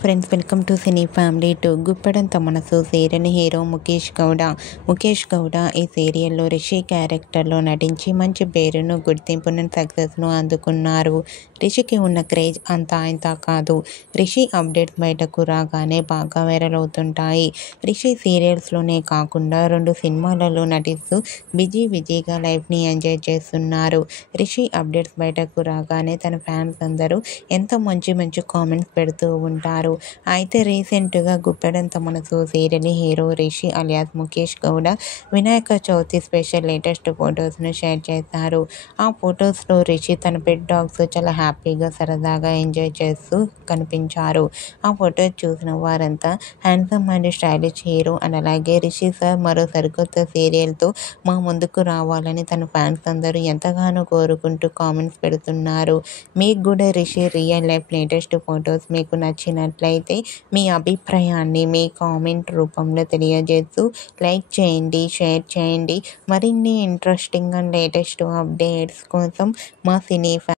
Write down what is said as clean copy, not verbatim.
Friends, welcome to cine family to Guppedantha Manasu serial hero Mukesh Gowda ఈ సీరియల్లో రిషి క్యారెక్టర్లో నటించి మంచి పేరును గుర్తింపును సక్సెస్ను అందుకున్నారు. రిషికి ఉన్న క్రేజ్ అంతా ఇంత కాదు. రిషి అప్డేట్స్ బయటకు రాగానే బాగా వైరల్ అవుతుంటాయి. రిషి సీరియల్స్లోనే కాకుండా 2 సినిమాలలో నటిస్తూ బిజీగా లైఫ్ని ఎంజాయ్ చేస్తున్నారు. రిషి అప్డేట్స్ బయటకు రాగానే తన ఫ్యాన్స్ అందరూ ఎంతో మంచి కామెంట్స్ పెడుతూ ఉంటారు. అయితే రీసెంట్గా Guppedantha Manasu serial hero Rishi alias Mukesh Gowda Vinayaka Chavithi special latest ఫొటోస్ను షేర్ చేశారు. ఆ ఫొటోస్లో రిషి తన పెట్ డాగ్స్ చాలా హ్యాపీగా సరదాగా ఎంజాయ్ చేస్తూ కనిపించారు. ఆ ఫొటోస్ చూసిన వారంతా handsome and stylish hero and అలాగే రిషి సార్ మరో సరికొత్త సీరియల్తో మా ముందుకు రావాలని తన ఫ్యాన్స్ అందరూ ఎంతగానో కోరుకుంటూ కామెంట్స్ పెడుతున్నారు. మీకు కూడా Rishi real life latest photos మీకు నచ్చినట్లయితే మీ అభిప్రాయాన్ని మీ కామెంట్ రూపంలో తెలియజేస్తూ లైక్ చేయండి, షేర్ చేయండి. మరిన్ని ఇంట్రెస్టింగ్ అండ్ లేటెస్ట్ అప్డేట్స్ కోసం మా సినీ